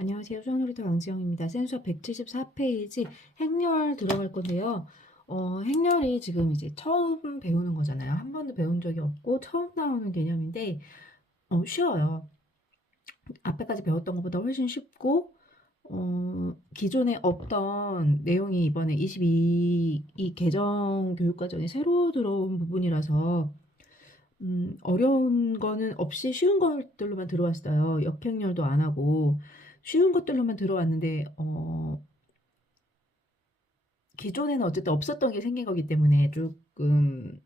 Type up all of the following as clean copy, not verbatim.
안녕하세요. 수학놀이터 왕지영입니다. 센수업 174페이지 행렬 들어갈 건데요. 행렬이 지금 이제 처음 배우는 거잖아요. 한 번도 배운 적이 없고 처음 나오는 개념인데 쉬워요. 앞에까지 배웠던 것보다 훨씬 쉽고 기존에 없던 내용이 이번에 22 이 개정 교육과정에 새로 들어온 부분이라서 어려운 거는 없이 쉬운 것들로만 들어왔어요. 역행렬도 안 하고 쉬운 것들로만 들어왔는데 기존에는 어쨌든 없었던 게 생긴 거기 때문에 조금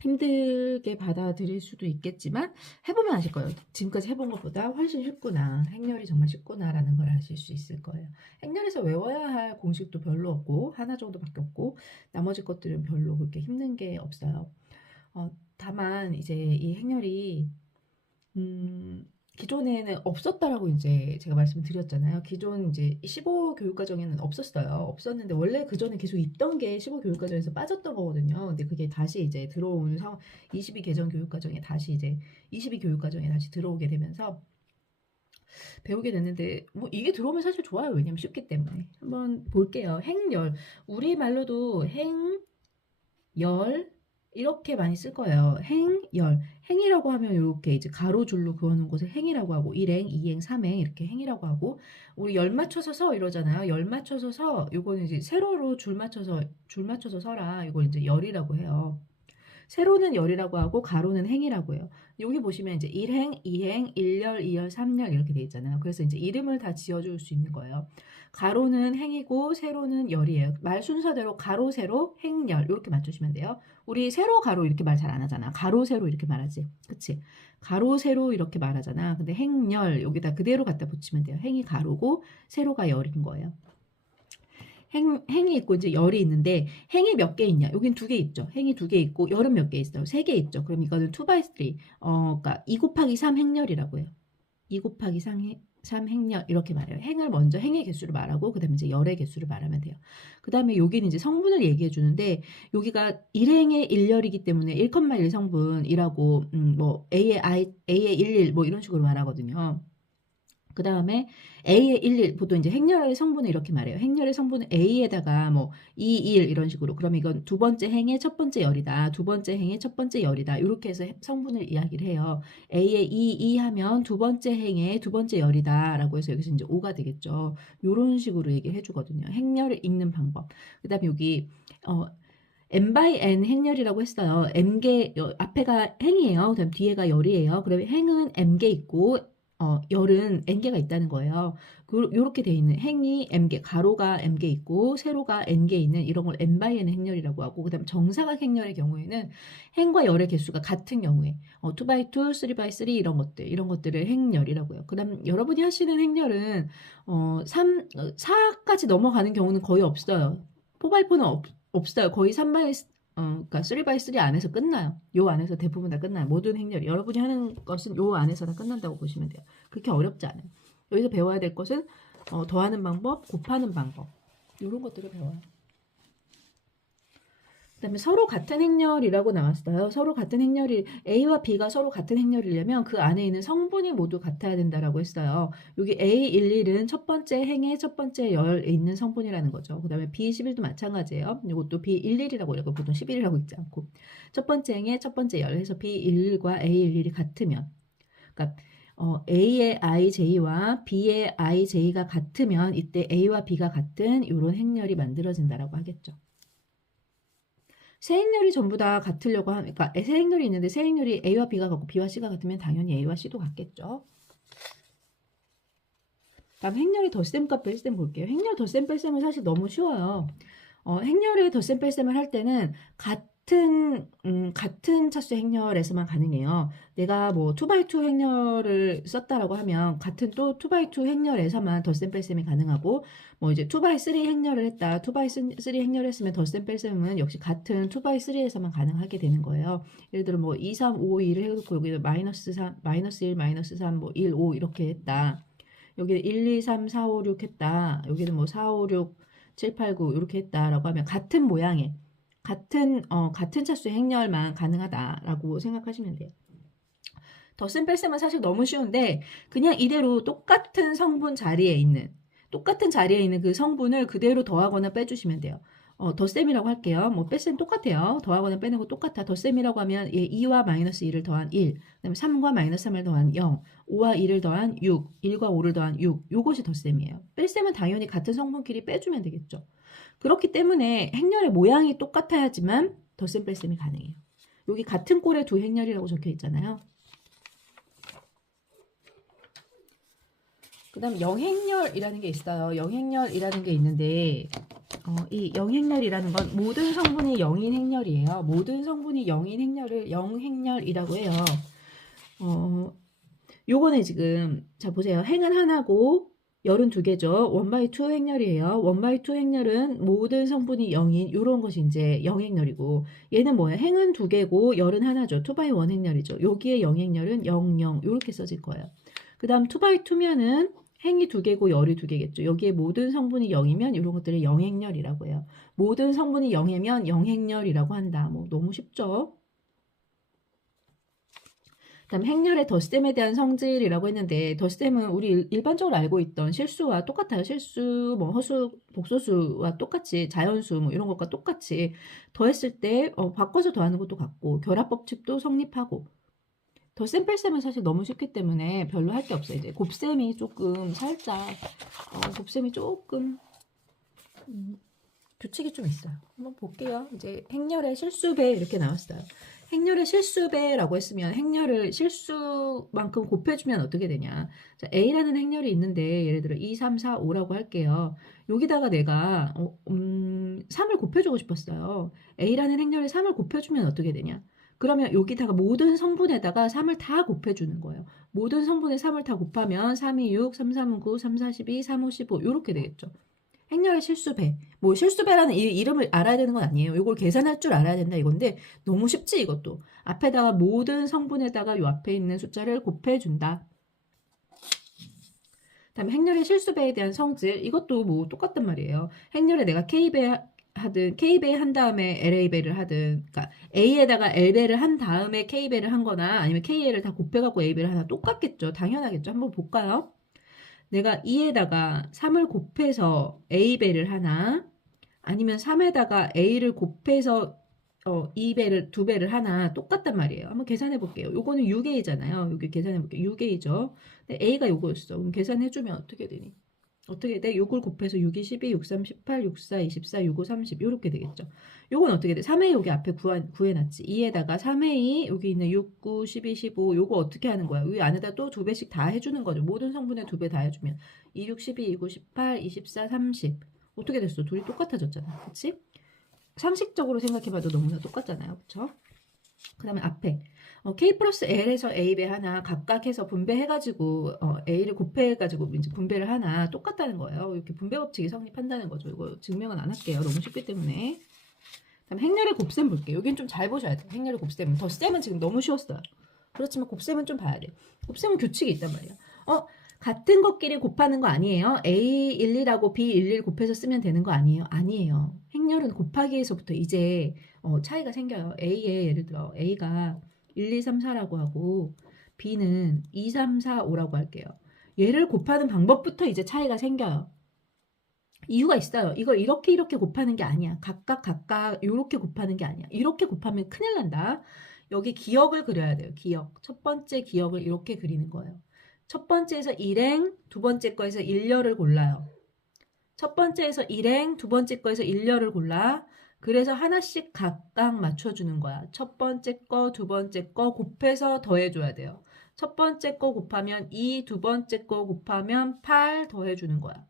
힘들게 받아들일 수도 있겠지만 해보면 아실 거예요. 지금까지 해본 것보다 훨씬 쉽구나. 행렬이 정말 쉽구나라는 걸 아실 수 있을 거예요. 행렬에서 외워야 할 공식도 별로 없고 하나 정도밖에 없고 나머지 것들은 별로 그렇게 힘든 게 없어요. 다만 이제 이 행렬이 기존에는 없었다라고 이제 제가 말씀을 드렸잖아요. 기존 이제 15 교육과정에는 없었어요. 없었는데 원래 그 전에 계속 있던 게 15 교육과정에서 빠졌던 거거든요. 근데 그게 다시 이제 들어오는 상황, 22 개정 교육과정에 다시 이제 22 교육과정에 다시 들어오게 되면서 배우게 됐는데 뭐 이게 들어오면 사실 좋아요. 왜냐면 쉽기 때문에. 한번 볼게요. 행렬. 우리말로도 열 이렇게 많이 쓸 거예요. 행열. 행이라고 하면 이렇게 이제 가로줄로 그어놓은 것을 행이라고 하고 1행, 2행, 3행 이렇게 행이라고 하고 우리 열 맞춰서 서 이러잖아요. 열 맞춰서 서 요거는 이제 세로로 줄 맞춰서 서라. 이걸 이제 열이라고 해요. 세로는 열이라고 하고 가로는 행이라고 해요. 여기 보시면 이제 1행, 2행, 1열, 2열, 3열 이렇게 돼 있잖아요. 그래서 이제 이름을 다 지어줄 수 있는 거예요. 가로는 행이고 세로는 열이에요. 말 순서대로 가로, 세로, 행열 이렇게 맞추시면 돼요. 우리 세로, 가로 이렇게 말 잘 안 하잖아. 가로, 세로 이렇게 말하지. 그치? 가로, 세로 이렇게 말하잖아. 근데 행열 여기다 그대로 갖다 붙이면 돼요. 행이 가로고 세로가 열인 거예요. 행이 있고 이제 열이 있는데 행이 몇 개 있냐? 여긴 두 개 있죠. 행이 두 개 있고 열은 몇 개 있어요? 세 개 있죠. 그럼 이거는 2 by 3. 그러니까 2 곱하기 3 행렬이라고 해요. 2 곱하기 3 행렬 이렇게 말해요. 행을 먼저 행의 개수를 말하고 그다음에 이제 열의 개수를 말하면 돼요. 그다음에 여기는 이제 성분을 얘기해 주는데 여기가 1행의 1열이기 때문에 1,1 성분이라고 뭐 A의 11 뭐 이런 식으로 말하거든요. 그 다음에 A의 11 보통 이제 행렬의 성분을 이렇게 말해요. 행렬의 성분은 A에다가 뭐 2, 1 이런 식으로 그럼 이건 두 번째 행의 첫 번째 열이다. 두 번째 행의 첫 번째 열이다. 이렇게 해서 성분을 이야기를 해요. A의 2 하면 두 번째 행의 두 번째 열이다 라고 해서 여기서 이제 5가 되겠죠. 이런 식으로 얘기를 해주거든요. 행렬을 읽는 방법. 그 다음에 여기 n by n 행렬이라고 했어요. m개 앞에가 행이에요. 그다음 뒤에가 열이에요. 그러면 행은 m개 있고 열은 n개가 있다는 거예요. 요렇게 돼 있는 행이 m개, 가로가 m개 있고 세로가 n개 있는 이런 걸 n by n 행렬이라고 하고 그다음 정사각 행렬의 경우에는 행과 열의 개수가 같은 경우에 2 by 2, 3 by 3 이런 것들을 행렬이라고 해요. 그다음 여러분이 하시는 행렬은 4까지 넘어가는 경우는 거의 없어요. 4 by 4는 없어요. 거의 3 by 그러니까 3 by 3 안에서 끝나요. 요 안에서 대부분 다 끝나요. 모든 행렬이 여러분이 하는 것은 요 안에서 다 끝난다고 보시면 돼요. 그렇게 어렵지 않아요. 여기서 배워야 될 것은 더하는 방법, 곱하는 방법 이런 것들을 배워요. 그다음에 서로 같은 행렬이라고 나왔어요. 서로 같은 행렬이 A와 B가 서로 같은 행렬이려면 그 안에 있는 성분이 모두 같아야 된다라고 했어요. 여기 A11은 첫 번째 행의 첫 번째 열에 있는 성분이라는 거죠. 그다음에 B11도 마찬가지예요. 이것도 B11이라고 이렇게 보통 11이라고 읽지 않고 첫 번째 행의 첫 번째 열 해서 B11과 A11이 같으면 그러니까 A의 IJ와 B의 IJ가 같으면 이때 A와 B가 같은 이런 행렬이 만들어진다라고 하겠죠. 세 행렬이 전부 다 같으려고 하니까 세 행렬이 있는데 세 행렬이 A와 B가 같고 B와 C가 같으면 당연히 A와 C도 같겠죠. 다음 행렬의 덧셈과 뺄셈 볼게요. 행렬 덧셈 뺄셈은 사실 너무 쉬워요. 행렬의 덧셈 뺄셈을 할 때는 같은 차수 행렬에서만 가능해요. 내가 뭐 2x2 행렬을 썼다라고 하면 같은 또 2x2 행렬에서만 덧셈 뺄셈이 가능하고 뭐 이제 2x3 행렬을 했다. 2x3 행렬을 했으면 덧셈 뺄셈은 역시 같은 2x3에서만 가능하게 되는 거예요. 예를 들어 뭐 2, 3, 5, 2를 해놓고 여기다 마이너스 3, 마이너스 1, 마이너스 3, 뭐 1, 5 이렇게 했다. 여기는 1, 2, 3, 4, 5, 6 했다. 여기는 뭐 4, 5, 6, 7, 8, 9 이렇게 했다라고 하면 같은 모양의 같은 차수의 행렬만 가능하다라고 생각하시면 돼요. 덧셈 뺄셈은 사실 너무 쉬운데 그냥 이대로 똑같은 자리에 있는 그 성분을 그대로 더하거나 빼주시면 돼요. 덧셈이라고 할게요. 뭐 뺄셈 똑같아요. 더하거나 빼는 거 똑같아. 덧셈이라고 하면 2와 마이너스 2를 더한 1, 그다음에 3과 마이너스 3을 더한 0, 5와 2를 더한 6, 1과 5를 더한 6. 요것이 덧셈이에요. 뺄셈은 당연히 같은 성분끼리 빼주면 되겠죠. 그렇기 때문에 행렬의 모양이 똑같아야지만 덧셈 뺄셈이 가능해요. 여기 같은 꼴의 두 행렬이라고 적혀 있잖아요. 그 다음 영행렬이라는 게 있어요. 영행렬이라는 게 있는데 이 영행렬이라는 건 모든 성분이 0인 행렬이에요. 모든 성분이 0인 행렬을 영행렬이라고 해요. 요거는 지금 자 보세요. 행은 하나고 열은 두 개죠. 1/2 행렬이에요. 1/2 행렬은 모든 성분이 0인 요런 것이 이제 영행렬이고, 얘는 뭐예요? 행은 두 개고 열은 하나죠. 2/1 행렬이죠. 여기에 영행렬은 0, 0 요렇게 써질 거예요. 그 다음 2/2면은 행이 두 개고 열이 두 개겠죠. 여기에 모든 성분이 0이면 이런 것들을 영행렬이라고 해요. 모든 성분이 0이면 영행렬이라고 한다. 뭐 너무 쉽죠? 그다음 행렬의 덧셈에 대한 성질이라고 했는데, 덧셈은 우리 일반적으로 알고 있던 실수와 똑같아요. 실수, 뭐 허수, 복소수와 똑같이, 자연수 뭐 이런 것과 똑같이 더했을 때 바꿔서 더하는 것도 같고, 결합 법칙도 성립하고. 덧셈 뺄셈은 사실 너무 쉽기 때문에 별로 할 게 없어요. 이제 곱셈이 조금 살짝 곱셈이 조금 규칙이 좀 있어요. 한번 볼게요. 이제 행렬의 실수배 이렇게 나왔어요. 행렬의 실수배라고 했으면 행렬을 실수만큼 곱해주면 어떻게 되냐. 자, A라는 행렬이 있는데 예를 들어 2, 3, 4, 5라고 할게요. 여기다가 내가 3을 곱해주고 싶었어요. A라는 행렬에 3을 곱해주면 어떻게 되냐. 그러면 여기다가 모든 성분에다가 3을 다 곱해주는 거예요. 모든 성분에 3을 다 곱하면 3, 2, 6, 3, 3, 9, 3, 4, 12, 3, 5, 15 이렇게 되겠죠. 행렬의 실수배. 뭐 실수배라는 이름을 알아야 되는 건 아니에요. 이걸 계산할 줄 알아야 된다 이건데 너무 쉽지 이것도. 앞에다가 모든 성분에다가 요 앞에 있는 숫자를 곱해준다. 다음에 행렬의 실수배에 대한 성질. 이것도 뭐 똑같단 말이에요. 행렬에 내가 K배 하든 K배 한 다음에 LA배를 하든, 그러니까 A에다가 L배를 한 다음에 K배를 한 거나 아니면 K를 다 곱해갖고 A배를 하나 똑같겠죠. 당연하겠죠. 한번 볼까요? 내가 2에다가 3을 곱해서 A배를 하나, 아니면 3에다가 A를 곱해서 2배를, 2배를 하나 똑같단 말이에요. 한번 계산해 볼게요. 요거는 6A잖아요. 여기 계산해 볼게요. 6A죠. A가 요거였어. 그럼 계산해주면 어떻게 되니? 어떻게 돼? 6을 곱해서 6이 12, 6, 3, 18, 6, 4, 24, 6, 5, 30 이렇게 되겠죠. 요건 어떻게 돼? 3A 여기 앞에 구해놨지. 2에다가 3A 여기 있는 6, 9, 12, 15 요거 어떻게 하는 거야? 이 안에다 또 두 배씩 다 해주는 거죠. 모든 성분에 두 배 다 해주면 2, 6, 12, 2, 9, 18, 24, 30 어떻게 됐어? 둘이 똑같아졌잖아. 그치? 상식적으로 생각해봐도 너무나 똑같잖아요. 그쵸? 그 다음에 앞에 K 플러스 L에서 A배 하나 각각 해서 분배해가지고 A를 곱해가지고 이제 분배를 하나 똑같다는 거예요. 이렇게 분배 법칙이 성립한다는 거죠. 이거 증명은 안 할게요. 너무 쉽기 때문에. 그다음 행렬의 곱셈 볼게요. 여긴 좀 잘 보셔야 돼요. 행렬의 곱셈은. 덧셈은 지금 너무 쉬웠어요. 그렇지만 곱셈은 좀 봐야 돼요. 곱셈은 규칙이 있단 말이에요. 같은 것끼리 곱하는 거 아니에요? A11하고 B11 곱해서 쓰면 되는 거 아니에요? 아니에요. 행렬은 곱하기에서부터 이제 차이가 생겨요. A에 예를 들어 A가 1, 2, 3, 4라고 하고 B는 2, 3, 4, 5라고 할게요. 얘를 곱하는 방법부터 이제 차이가 생겨요. 이유가 있어요. 이걸 이렇게 곱하는 게 아니야. 각각 이렇게 곱하는 게 아니야. 이렇게 곱하면 큰일 난다. 여기 기억을 그려야 돼요. 기억. 첫 번째 기억을 이렇게 그리는 거예요. 첫 번째에서 일행, 두 번째 거에서 일렬을 골라요. 첫 번째에서 일행, 두 번째 거에서 일렬을 골라. 그래서 하나씩 각각 맞춰주는 거야. 첫 번째 거, 두 번째 거 곱해서 더해줘야 돼요. 첫 번째 거 곱하면 2, 두 번째 거 곱하면 8 더해주는 거야.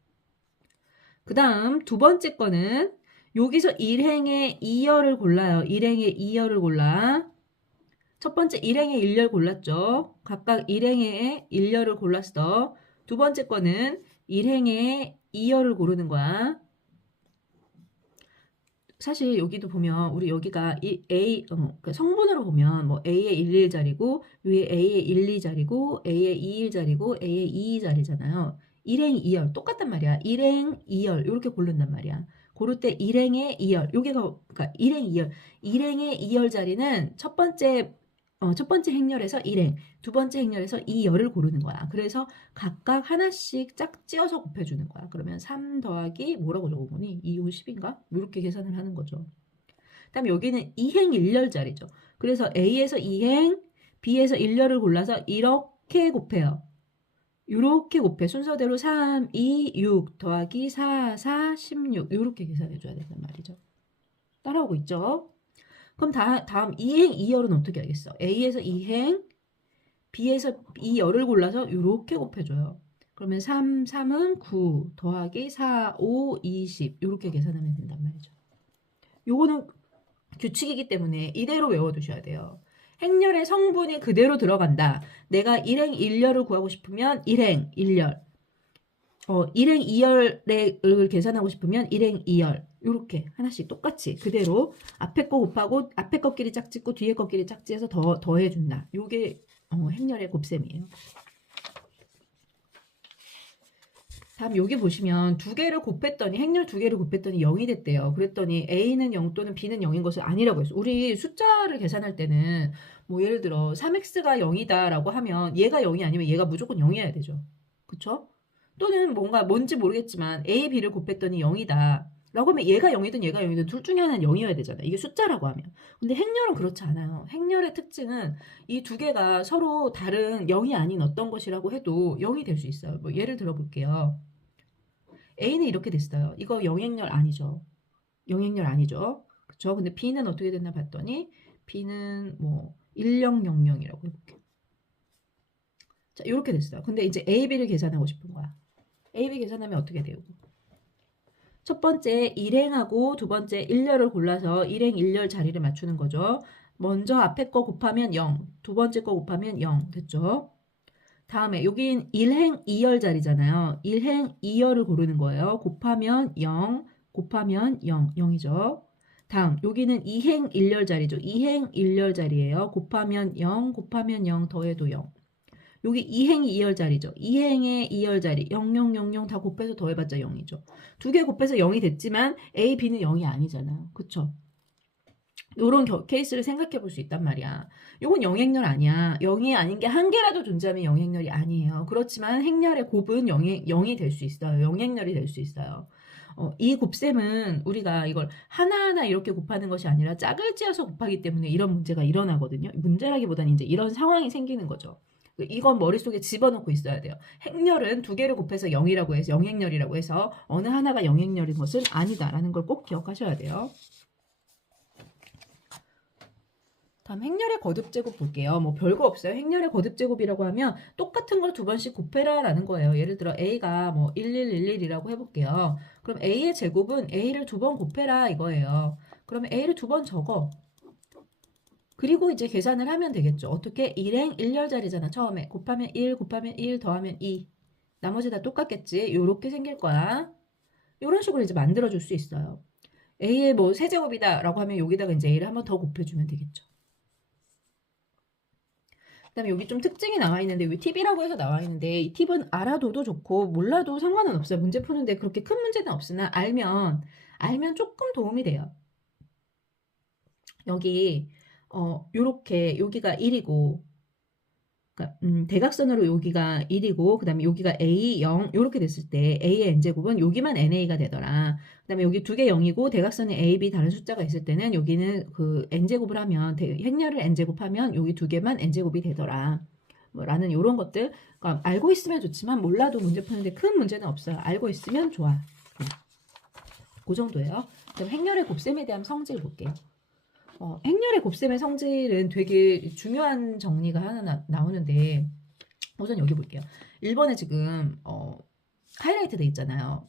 그 다음 두 번째 거는 여기서 일행의 2열을 골라요. 일행의 2열을 골라. 첫 번째 일행의 1열 골랐죠. 각각 일행의 1열을 골랐어. 두 번째 거는 일행의 2열을 고르는 거야. 사실 여기도 보면 우리 여기가 A 그러니까 성분으로 보면 뭐 A의 1, 1자리고 위에 A의 1, 2자리고 A의 2, 1자리고 A의 2, 2자리잖아요. 일행 2열 똑같단 말이야. 일행 2열 이렇게 고른단 말이야. 고를 때 일행의 2열 여기가 그러니까 일행 2열 일행의 2열 자리는 첫 번째 첫 번째 행렬에서 일행, 두 번째 행렬에서 이 열을 고르는 거야. 그래서 각각 하나씩 짝지어서 곱해주는 거야. 그러면 3 더하기 뭐라고 적어보니? 2, 5, 10인가? 이렇게 계산을 하는 거죠. 그다음에 여기는 2행 1열짜리죠. 그래서 A에서 2행, B에서 1열을 골라서 이렇게 곱해요. 이렇게 곱해. 순서대로 3, 2, 6 더하기 4, 4, 16 이렇게 계산해 줘야 된단 말이죠. 따라오고 있죠? 그럼 다음 2행 2열은 어떻게 하겠어? A에서 2행, B에서 2열을 골라서 이렇게 곱해줘요. 그러면 3, 3은 9 더하기 4, 5, 20 이렇게 계산하면 된단 말이죠. 요거는 규칙이기 때문에 이대로 외워두셔야 돼요. 행렬의 성분이 그대로 들어간다. 내가 1행 1열을 구하고 싶으면 1행 1열, 1행 2열을 계산하고 싶으면 1행 2열 이렇게 하나씩 똑같이 그대로 앞에 거 곱하고 앞에 것끼리 짝짓고 뒤에 것끼리 짝지해서 더해준다. 요게 행렬의 곱셈이에요. 다음 여기 보시면 두 개를 곱했더니 행렬 두 개를 곱했더니 0이 됐대요. 그랬더니 A는 0 또는 B는 0인 것을 아니라고 했어. 우리 숫자를 계산할 때는 뭐 예를 들어 3x가 0이다 라고 하면 얘가 0이 아니면 얘가 무조건 0이어야 되죠. 그쵸? 또는 뭔지 모르겠지만 A, B를 곱했더니 0이다 라고 하면 얘가 0이든 얘가 0이든 둘 중에 하나는 0이어야 되잖아. 이게 숫자라고 하면. 근데 행렬은 그렇지 않아요. 행렬의 특징은 이 두 개가 서로 다른 0이 아닌 어떤 것이라고 해도 0이 될 수 있어요. 뭐 예를 들어 볼게요. A는 이렇게 됐어요. 이거 영행렬 아니죠. 영행렬 아니죠. 그쵸? 근데 B는 어떻게 됐나 봤더니 B는 뭐 1000이라고 해볼게요. 자, 이렇게 됐어요. 근데 이제 A, B를 계산하고 싶은 거야. A, B 계산하면 어떻게 돼요? 첫 번째 일행하고 두 번째 일렬을 골라서 일행, 일렬 자리를 맞추는 거죠. 먼저 앞에 거 곱하면 0, 두 번째 거 곱하면 0 됐죠? 다음에 여긴 1행 2열 자리잖아요. 1행 2열을 고르는 거예요. 곱하면 0, 곱하면 0, 0이죠. 다음 여기는 2행 1열 자리죠. 2행 1열 자리예요. 곱하면 0, 곱하면 0 더해도 0. 여기 2행 2열 자리죠. 2행의 2열 자리 0, 0, 0, 0 다 곱해서 더해봤자 0이죠. 두 개 곱해서 0이 됐지만 A, B는 0이 아니잖아요. 그쵸? 요런 케이스를 생각해 볼 수 있단 말이야. 요건 영행렬 아니야. 0이 아닌 게 한 개라도 존재하면 영행렬이 아니에요. 그렇지만 행렬의 곱은 0이 될 수 있어요. 영행렬이 될 수 있어요. 이 곱셈은 우리가 이걸 하나하나 이렇게 곱하는 것이 아니라 짝을 지어서 곱하기 때문에 이런 문제가 일어나거든요. 문제라기보다는 이제 이런 상황이 생기는 거죠. 이건 머릿속에 집어넣고 있어야 돼요. 행렬은 두 개를 곱해서 0이라고 해서 영행렬이라고 해서 어느 하나가 영행렬인 것은 아니다라는 걸 꼭 기억하셔야 돼요. 다음 행렬의 거듭제곱 볼게요. 뭐 별거 없어요. 행렬의 거듭제곱이라고 하면 똑같은 걸 두 번씩 곱해라 라는 거예요. 예를 들어 A가 뭐 1111이라고 해볼게요. 그럼 A의 제곱은 A를 두 번 곱해라 이거예요. 그러면 A를 두 번 적어. 그리고 이제 계산을 하면 되겠죠. 어떻게? 1행 1열자리잖아. 처음에 곱하면 1, 곱하면 1, 더하면 2. 나머지 다 똑같겠지. 요렇게 생길 거야. 이런 식으로 이제 만들어줄 수 있어요. A의 뭐 세제곱이다 라고 하면 여기다가 이제 A를 한번 더 곱해주면 되겠죠. 그다음에 여기 좀 특징이 나와 있는데 여기 팁이라고 해서 나와 있는데 이 팁은 알아둬도 좋고 몰라도 상관은 없어요. 문제 푸는데 그렇게 큰 문제는 없으나 알면 조금 도움이 돼요. 여기 요렇게 여기가 1이고 그러니까 대각선으로 여기가 1이고 그다음에 여기가 A 0 이렇게 됐을 때 A의 n제곱은 여기만 NA가 되더라. 그다음에 여기 두 개 0이고 대각선에 A, B 다른 숫자가 있을 때는 여기는 그 n제곱을 하면 행렬을 n제곱하면 여기 두 개만 n제곱이 되더라. 뭐 라는 이런 것들 그러니까 알고 있으면 좋지만 몰라도 문제 푸는데 큰 문제는 없어요. 알고 있으면 좋아. 그 정도예요. 그럼 행렬의 곱셈에 대한 성질 볼게요. 행렬의 곱셈의 성질은 되게 중요한 정리가 하나 나오는데 우선 여기 볼게요. 1번에 지금 하이라이트 돼 있잖아요.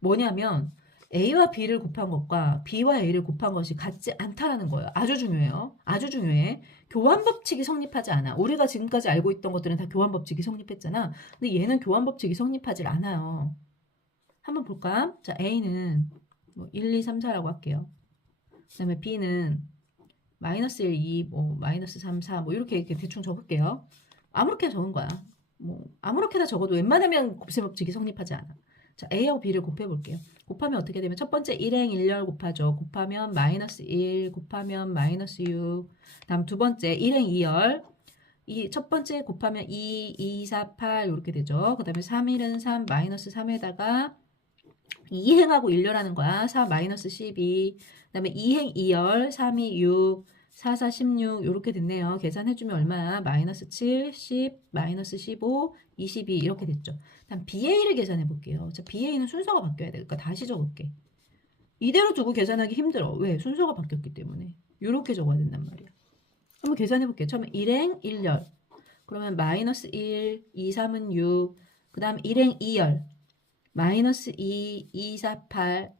뭐냐면 A와 B를 곱한 것과 B와 A를 곱한 것이 같지 않다라는 거예요. 아주 중요해요. 아주 중요해. 교환법칙이 성립하지 않아. 우리가 지금까지 알고 있던 것들은 다 교환법칙이 성립했잖아. 근데 얘는 교환법칙이 성립하지 않아요. 한번 볼까? 자, A는 뭐 1, 2, 3, 4라고 할게요. 그 다음에 B는 마이너스 1, 2, 뭐 마이너스 3, 4, 뭐 이렇게 대충 적을게요. 아무렇게나 적은 거야. 뭐 아무렇게나 적어도 웬만하면 곱셈 법칙이 성립하지 않아. 자, A하고 B를 곱해볼게요. 곱하면 어떻게 되면 첫 번째 1행 1열 곱하죠. 곱하면 마이너스 1 곱하면 마이너스 6. 다음 두 번째 1행 2열. 이 첫 번째 곱하면 2, 2, 4, 8 이렇게 되죠. 그 다음에 3, 1은 3, 마이너스 3에다가 2행하고 1열하는 거야. 4, 마이너스 12. 그 다음에 2행 2열, 3, 2, 6, 4, 4, 16 이렇게 됐네요. 계산해주면 얼마야? 마이너스 7, 10, 마이너스 15, 22 이렇게 됐죠. 다음 BA를 계산해 볼게요. 자, BA는 순서가 바뀌어야 되니까 다시 적을게. 이대로 두고 계산하기 힘들어. 왜? 순서가 바뀌었기 때문에. 이렇게 적어야 된단 말이야. 한번 계산해 볼게요. 처음에 1행 1열. 그러면 마이너스 1, 2, 3은 6. 그 다음 1행 2열. 마이너스 2, 2, 4, 8.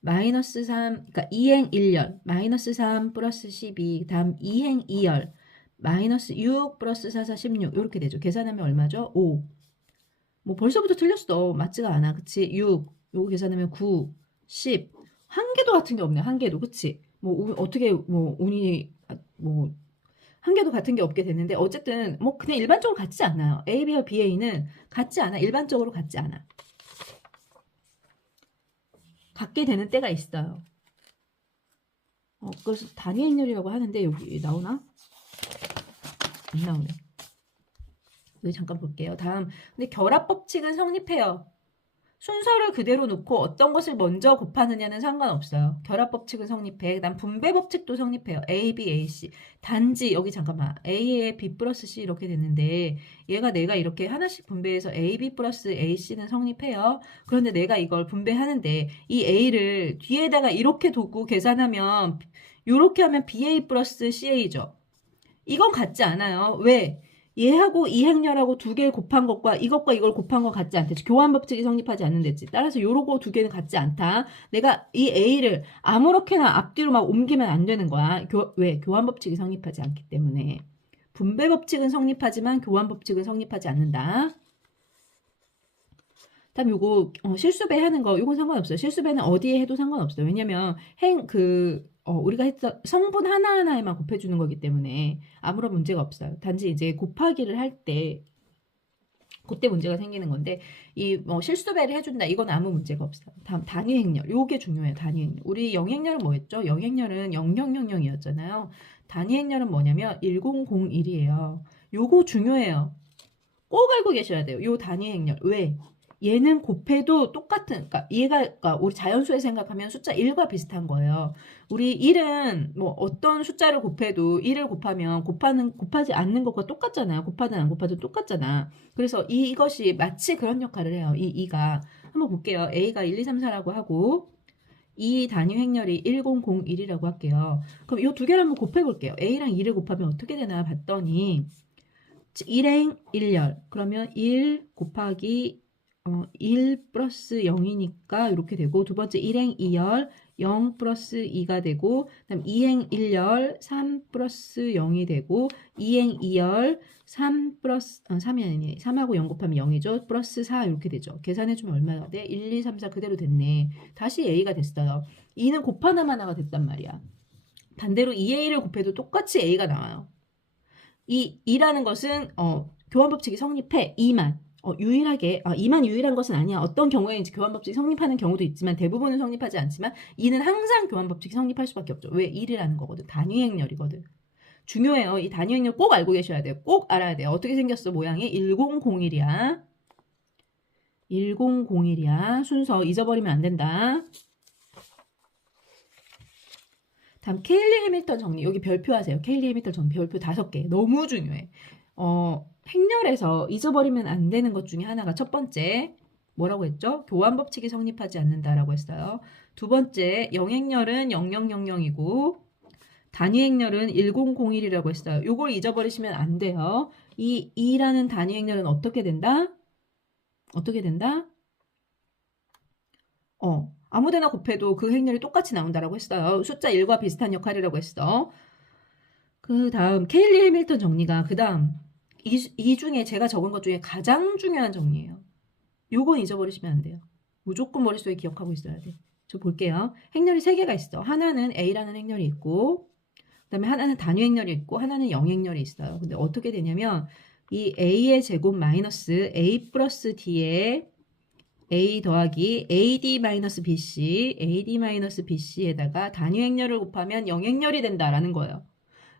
마이너스 3, 그러니까 2행 1열. 마이너스 3 플러스 12. 다음 2행 2열. 마이너스 6 플러스 4, 4, 16. 이렇게 되죠. 계산하면 얼마죠? 5. 뭐 벌써부터 틀렸어. 맞지가 않아. 그치? 6. 요거 계산하면 9, 10. 한 개도 같은 게 없네. 한 개도. 그치? 뭐 어떻게 뭐 운이 뭐 한 개도 같은 게 없게 됐는데 어쨌든 뭐 그냥 일반적으로 같지 않아요. AB와 BA는 같지 않아. 일반적으로 같지 않아. 같게 되는 때가 있어요. 그래서 단위 행렬이라고 하는데 여기 나오나? 안 나오네. 여기 잠깐 볼게요. 다음, 근데 결합 법칙은 성립해요. 순서를 그대로 놓고 어떤 것을 먼저 곱하느냐는 상관없어요. 결합 법칙은 성립해. 그다음 분배 법칙도 성립해요. A, B, A, C. 단지 여기 잠깐만 A에 B 플러스 C 이렇게 됐는데 얘가 내가 이렇게 하나씩 분배해서 A, B 플러스 A, C는 성립해요. 그런데 내가 이걸 분배하는데 이 A를 뒤에다가 이렇게 두고 계산하면 이렇게 하면 BA 플러스 CA죠. 이건 같지 않아요. 왜? 얘하고 이 행렬하고 두 개 곱한 것과 이것과 이걸 곱한 거 같지 않대. 교환 법칙이 성립하지 않는댔지. 따라서 요러고 두 개는 같지 않다. 내가 이 A를 아무렇게나 앞뒤로 막 옮기면 안 되는 거야. 왜? 교환 법칙이 성립하지 않기 때문에. 분배 법칙은 성립하지만 교환 법칙은 성립하지 않는다. 다음 요거 실수배 하는 거 요건 상관없어요. 실수배는 어디에 해도 상관없어요. 왜냐면 우리가 했던 성분 하나하나에만 곱해주는 거기 때문에 아무런 문제가 없어요. 단지 이제 곱하기를 할 때 그때 문제가 생기는 건데 이 실수배를 해준다 이건 아무 문제가 없어요. 다음 단위 행렬 요게 중요해요. 단위 행렬. 우리 영행렬은 뭐였죠? 영행렬은 0000이었잖아요. 단위 행렬은 뭐냐면 1001이에요. 요거 중요해요. 꼭 알고 계셔야 돼요. 요 단위 행렬. 왜? 얘는 곱해도 똑같은, 그러니까 우리 자연수에 생각하면 숫자 1과 비슷한 거예요. 우리 1은 뭐 어떤 숫자를 곱해도 1을 곱하면 곱하지 않는 것과 똑같잖아요. 곱하든 안 곱하든 똑같잖아. 그래서 이것이 마치 그런 역할을 해요. 이 2가. 한번 볼게요. A가 1, 2, 3, 4라고 하고, 이 단위 행렬이 1001이라고 할게요. 그럼 이 두 개를 한번 곱해 볼게요. A랑 2를 곱하면 어떻게 되나 봤더니, 1행 1열. 그러면 1 곱하기 1 플러스 0이니까 이렇게 되고 두 번째 1행 2열 0 플러스 2가 되고 그다음 2행 1열 3 플러스 0이 되고 2행 2열 3 플러스 3이 아니네. 3하고 0 곱하면 0이죠. 플러스 4 이렇게 되죠. 계산해주면 얼마가 돼? 1, 2, 3, 4 그대로 됐네. 다시 A가 됐어요. 2는 곱하나마 하나가 됐단 말이야. 반대로 2A를 곱해도 똑같이 A가 나와요. 이 2라는 것은 교환 법칙이 성립해. 2만. 유일하게 2만 유일한 것은 아니야. 어떤 경우에 이제 교환 법칙이 성립하는 경우도 있지만 대부분은 성립하지 않지만 2는 항상 교환 법칙이 성립할 수밖에 없죠. 왜? 1이라는 거거든. 단위 행렬이거든. 중요해요. 이 단위 행렬 꼭 알고 계셔야 돼요. 꼭 알아야 돼요. 어떻게 생겼어? 모양이 1001이야. 1001이야. 순서 잊어버리면 안 된다. 다음 케일리 해밀턴 정리. 여기 별표 하세요. 케일리 해밀턴 정리. 별표 5개. 너무 중요해. 행렬에서 잊어버리면 안 되는 것 중에 하나가 첫 번째 뭐라고 했죠? 교환 법칙이 성립하지 않는다라고 했어요. 두 번째 영행렬은 0000이고 단위 행렬은 1001이라고 했어요. 요걸 잊어버리시면 안 돼요. 이 2라는 단위 행렬은 어떻게 된다? 어떻게 된다? 아무데나 곱해도 그 행렬이 똑같이 나온다라고 했어요. 숫자 1과 비슷한 역할이라고 했어. 그 다음 케일리 해밀턴 정리가 그 다음 이 중에 제가 적은 것 중에 가장 중요한 정리예요. 요건 잊어버리시면 안 돼요. 무조건 머릿속에 기억하고 있어야 돼. 저 볼게요. 행렬이 3개가 있어. 하나는 A라는 행렬이 있고 그 다음에 하나는 단위 행렬이 있고 하나는 영행렬이 있어요. 근데 어떻게 되냐면 이 A의 제곱 마이너스 A 플러스 D의 A 더하기 AD-BC, AD-BC에다가 단위 행렬을 곱하면 영행렬이 된다라는 거예요.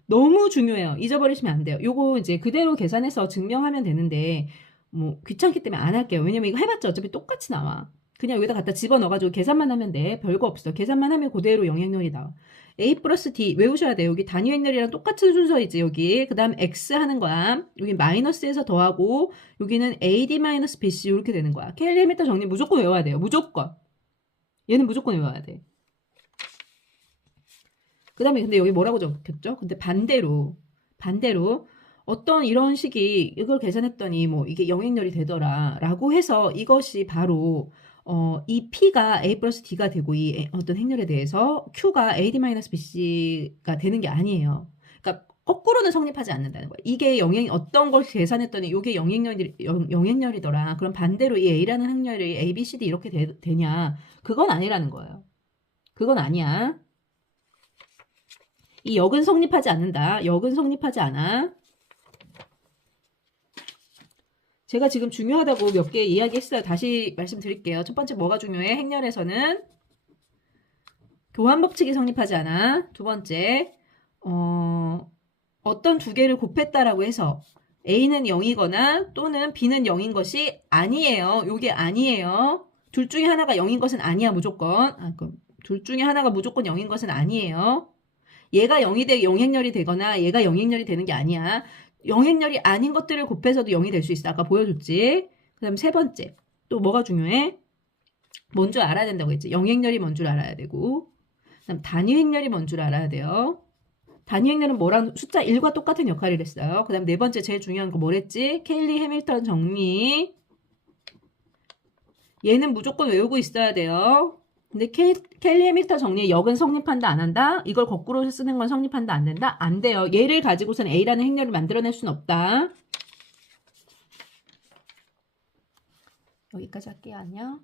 너무 중요해요. 잊어버리시면 안 돼요. 요거 이제 그대로 계산해서 증명하면 되는데 뭐 귀찮기 때문에 안 할게요. 왜냐면 이거 해봤자 어차피 똑같이 나와. 그냥 여기다 갖다 집어넣어가지고 계산만 하면 돼. 별거 없어. 계산만 하면 그대로 영행렬이 나와. A 플러스 D 외우셔야 돼요. 여기 단위 행렬이랑 똑같은 순서이지 여기. 그 다음 X 하는 거야. 여기 마이너스에서 더하고 여기는 AD 마이너스 BC 이렇게 되는 거야. 켈리 해밀턴 정리 무조건 외워야 돼요. 무조건. 얘는 무조건 외워야 돼. 그 다음에 근데 여기 뭐라고 적혔죠? 근데 반대로 어떤 이런 식이 이걸 계산했더니 뭐 이게 영행렬이 되더라 라고 해서 이것이 바로 이 P가 A 플러스 D가 되고 이 어떤 행렬에 대해서 Q가 AD-BC가 되는 게 아니에요. 그러니까 거꾸로는 성립하지 않는다는 거예요. 이게 어떤 걸 계산했더니 이게 영행렬이더라. 그럼 반대로 이 A라는 행렬이 A, B, C, D 이렇게 되냐? 그건 아니라는 거예요. 그건 아니야. 이 역은 성립하지 않는다. 역은 성립하지 않아. 제가 지금 중요하다고 몇 개 이야기했어요. 다시 말씀드릴게요. 첫 번째 뭐가 중요해? 행렬에서는 교환 법칙이 성립하지 않아. 두 번째 어떤 두 개를 곱했다라고 해서 A는 0이거나 또는 B는 0인 것이 아니에요. 요게 아니에요. 둘 중에 하나가 0인 것은 아니야 무조건. 둘 중에 하나가 무조건 0인 것은 아니에요. 얘가 0이 영행렬이 되거나 얘가 영행렬이 되는 게 아니야. 영행렬이 아닌 것들을 곱해서도 0이 될 수 있어. 아까 보여줬지. 그 다음 세 번째. 또 뭐가 중요해? 뭔 줄 알아야 된다고 했지. 영행렬이 뭔 줄 알아야 되고. 그 다음 단위 행렬이 뭔 줄 알아야 돼요. 단위 행렬은 뭐랑 숫자 1과 똑같은 역할을 했어요. 그 다음 네 번째 제일 중요한 거 뭐랬지? 케일리 해밀턴 정리. 얘는 무조건 외우고 있어야 돼요. 근데 켈리 해밀턴 정리의 역은 성립한다 안 한다? 이걸 거꾸로 쓰는 건 성립한다 안 된다? 안 돼요. 얘를 가지고서는 A라는 행렬을 만들어낼 수는 없다. 여기까지 할게요. 안녕.